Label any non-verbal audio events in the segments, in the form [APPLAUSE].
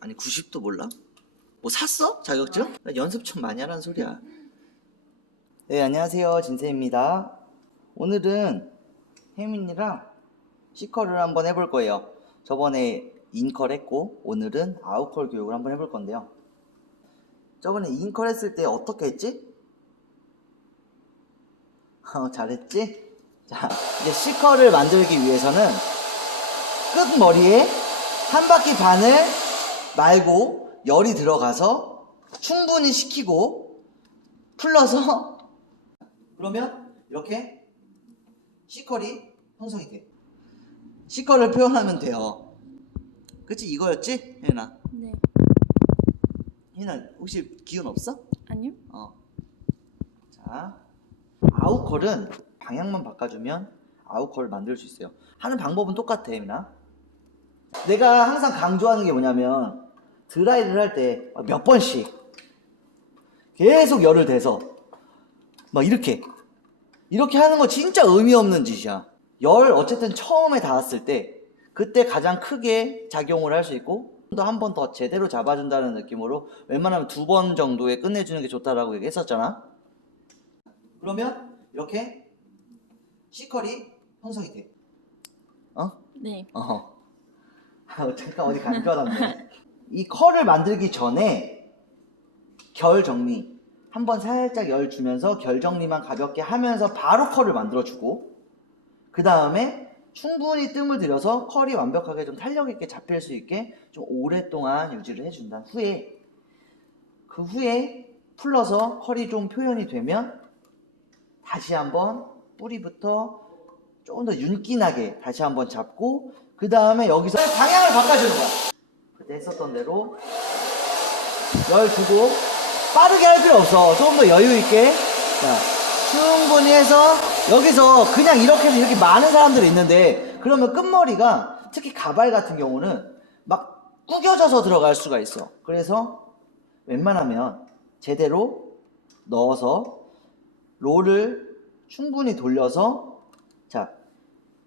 아니 90도 몰라? 뭐 샀어? 자격증? 나 연습 좀 많이 하라는 소리야. 네 안녕하세요 진세입니다. 오늘은 혜민이랑 C컬을 한번 해볼 거예요. 저번에 인컬 했고 오늘은 아웃컬 교육을 한번 해볼 건데요. 저번에 인컬 했을 때 어떻게 했지? [LAUGHS] 어, 잘했지? 자, 이제 C컬을 만들기 위해서는 끝머리에 한 바퀴 반을 말고 열이 들어가서 충분히 식히고 풀러서 [LAUGHS] 그러면 이렇게 C컬이 형성이 돼. C컬을 표현하면 돼요. 그치 이거였지? 혜나. 네. 혜나 혹시 기운 없어? 아니요? 어. 자, 아웃컬은 방향만 바꿔주면 아웃컬을 만들 수 있어요. 하는 방법은 똑같아, 혜민아. 내가 항상 강조하는 게 뭐냐면 드라이를 할 때 몇 번씩 계속 열을 대서 막 이렇게 이렇게 하는 거 진짜 의미 없는 짓이야. 열 어쨌든 처음에 닿았을 때 그때 가장 크게 작용을 할 수 있고 또 한 번 더 제대로 잡아준다는 느낌으로 웬만하면 두 번 정도에 끝내주는 게 좋다라고 얘기했었잖아. 그러면 이렇게 C컬이 형성이 돼. 어? 네. 어. 아, 잠깐 어디 간편한데. 이 컬을 만들기 전에 결 정리. 한번 살짝 열 주면서 결 정리만 가볍게 하면서 바로 컬을 만들어 주고 그 다음에 충분히 뜸을 들여서 컬이 완벽하게 좀 탄력 있게 잡힐 수 있게 좀 오랫동안 유지를 해준 다음 후에 그 후에 풀러서 컬이 좀 표현이 되면 다시 한번 뿌리부터 조금 더 윤기나게 다시 한번 잡고 그 다음에 여기서 방향을 바꿔주는 거야. 했었던 대로 열 주고 빠르게 할 필요 없어. 조금 더 여유 있게. 자, 충분히 해서 여기서 그냥 이렇게 해서 이렇게 많은 사람들이 있는데 그러면 끝머리가 특히 가발 같은 경우는 막 구겨져서 들어갈 수가 있어. 그래서 웬만하면 제대로 넣어서 롤을 충분히 돌려서 자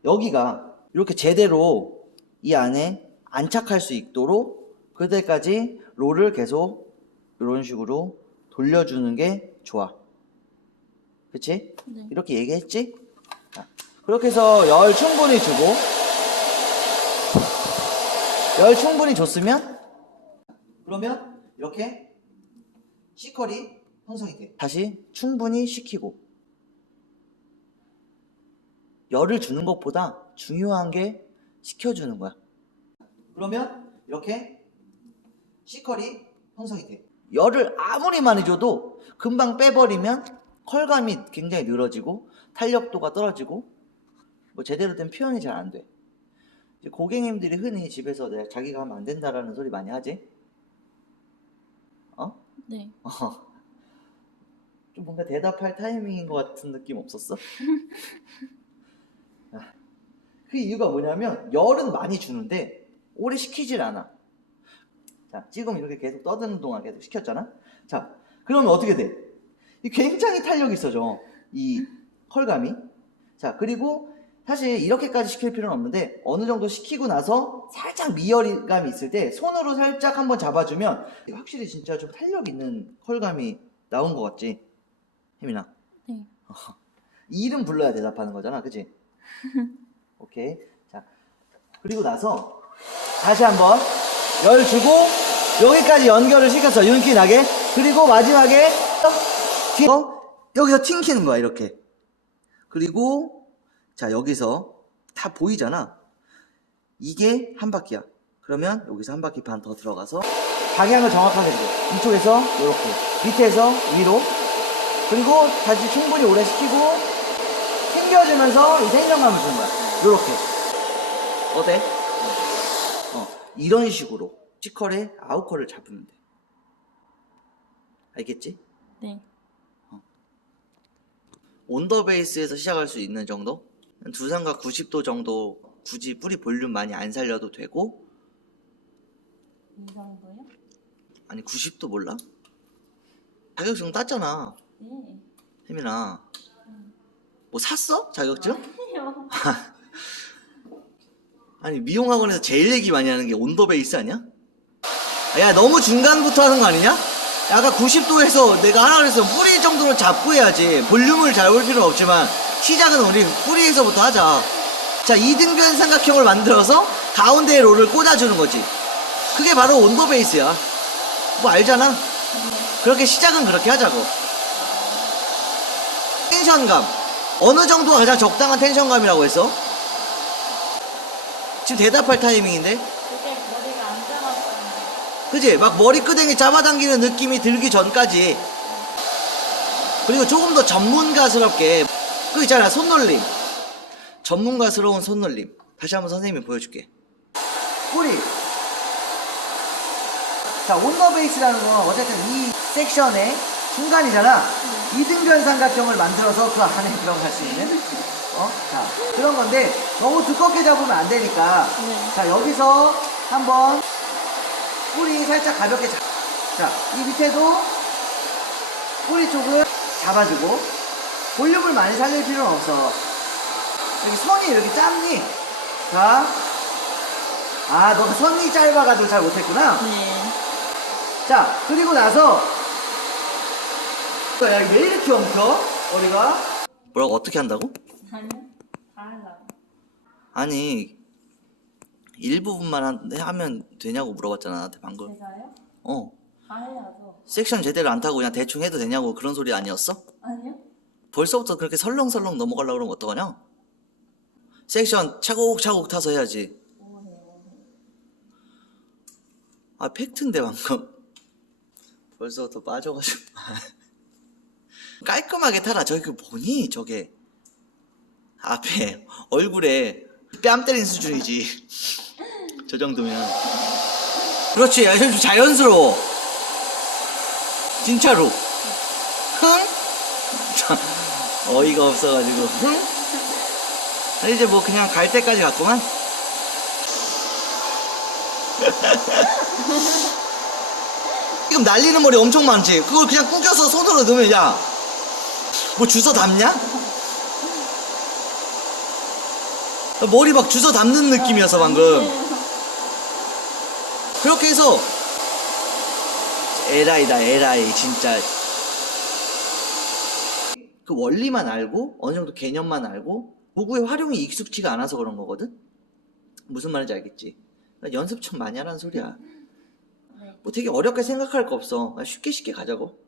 여기가 이렇게 제대로 이 안에 안착할 수 있도록 그때까지 롤을 계속 이런 식으로 돌려주는 게 좋아. 그치? 네. 이렇게 얘기했지? 자, 그렇게 해서 열 충분히 주고 열 충분히 줬으면 그러면 이렇게 C컬이 형성이 돼. 다시 충분히 식히고 열을 주는 것보다 중요한 게 식혀주는 거야. 그러면 이렇게 C컬이 형성이 돼. 열을 아무리 많이 줘도 금방 빼버리면 컬감이 굉장히 늘어지고 탄력도가 떨어지고 뭐 제대로 된 표현이 잘 안 돼. 이제 고객님들이 흔히 집에서 내가 자기가 하면 안 된다라는 소리 많이 하지? 어? 네. [LAUGHS] 어. 좀 뭔가 대답할 타이밍인 것 같은 느낌 없었어? [LAUGHS] 아, 그 이유가 뭐냐면 열은 많이 주는데 오래 식히질 않아. 자, 지금 이렇게 계속 떠드는 동안 계속 식혔잖아? 자, 그러면 어떻게 돼? 이 굉장히 탄력이 있어져. 이 컬감이. 자, 그리고 사실 이렇게까지 식힐 필요는 없는데 어느 정도 식히고 나서 살짝 미열감이 있을 때 손으로 살짝 한번 잡아주면 확실히 진짜 좀 탄력 있는 컬감이 나온 것 같지? 혜민아. 네. 이름 불러야 대답하는 거잖아, 그치? [LAUGHS] 오케이. 자, 그리고 나서 다시 한번 열 주고 여기까지 연결을 시켰어, 윤기 나게. 그리고 마지막에 뒤에서 여기서 튕기는 거야, 이렇게. 그리고 자, 여기서 다 보이잖아. 이게 한 바퀴야. 그러면 여기서 한 바퀴 반 더 들어가서 방향을 정확하게 줘. 이쪽에서 이렇게, 밑에서 위로, 그리고 다시 충분히 오래 식히고 튕겨주면서 이 생명감을 주는 거야. 요렇게. 어때? 어, 이런 식으로 치컬의 아웃컬을 잡으면 돼. 알겠지? 네. 온더베이스에서 시작할 수 있는 정도? 두상각 90도 정도 굳이 뿌리 볼륨 많이 안 살려도 되고 이 정도요? 아니 90도 몰라? 자격증 땄잖아 네. 혜민아 뭐 샀어? 자격증? 아니요. [LAUGHS] 아니 미용학원에서 제일 얘기 많이 하는 게 온더베이스 아니야? 야 너무 중간부터 하는 거 아니냐? 아까 90도에서 내가 하라 그랬어 뿌리 정도로 잡고 해야지. 볼륨을 잘 볼 필요는 없지만 시작은 우리 뿌리에서부터 하자. 자 이등변 삼각형을 만들어서 가운데에 롤을 꽂아주는 거지. 그게 바로 온도 베이스야. 뭐 알잖아? 그렇게 시작은 그렇게 하자고. 텐션감. 어느 정도가 가장 적당한 텐션감이라고 했어? 지금 대답할 타이밍인데 그게 머리가 안 잡았어요. 그지? 막 머리끄댕이 잡아당기는 느낌이 들기 전까지. 그리고 조금 더 전문가스럽게 그 있잖아 손놀림. 전문가스러운 손놀림. 다시 한번 선생님이 보여줄게. 뿌리. 자 온더 베이스라는 건 어쨌든 이 섹션의 중간이잖아. 이등변 삼각형을 만들어서 그 안에 들어갈 수 있는 어? 자 그런 건데 너무 두껍게 잡으면 안 되니까. 네. 자 여기서 한번 뿌리 살짝 가볍게 잡. 자, 이 밑에도 뿌리 쪽을 잡아주고 볼륨을 많이 살릴 필요는 없어. 여기 선이 이렇게 짧니? 자, 아, 너가 선이 짧아가지고 잘 못했구나. 네. 자, 그리고 나서 야, 왜 이렇게 엉켜? 머리가? 뭐라고 어떻게 한다고? 아니요. 다 하려고. 아니 일부분만 한- 하면 되냐고 물어봤잖아 나한테 방금. 제가요? 어. 다 해야죠. 섹션 제대로 안 타고 그냥 대충 해도 되냐고 그런 소리 아니었어? 아니요? 벌써부터 그렇게 설렁설렁 넘어가려고 그러면 어떡하냐? 섹션 차곡차곡 타서 해야지. 오해. 아, 팩트인데, 방금. 벌써부터 빠져가지고. [LAUGHS] 깔끔하게 타라. 저기 그 뭐니? 저게. 앞에, 얼굴에 뺨 때린 수준이지. 저 정도면. 그렇지. 야, 좀 자연스러워. 진짜로. 흥? 참, 어이가 없어가지고. 흥? 아, 이제 뭐 그냥 갈 때까지 갔구만. [LAUGHS] 지금 날리는 머리 엄청 많지? 그걸 그냥 꾸겨서 손으로 넣으면, 야, 뭐 주워 담냐? 머리 막 주워 담는 느낌이어서 방금. 그렇게 해서, 에라이다, 에라이, 진짜. 그 원리만 알고, 어느 정도 개념만 알고, 도구의 활용이 익숙치가 않아서 그런 거거든? 무슨 말인지 알겠지? 연습 좀 많이 하라는 소리야. 네. 뭐 되게 어렵게 생각할 거 없어. 그냥 쉽게 쉽게 가자고.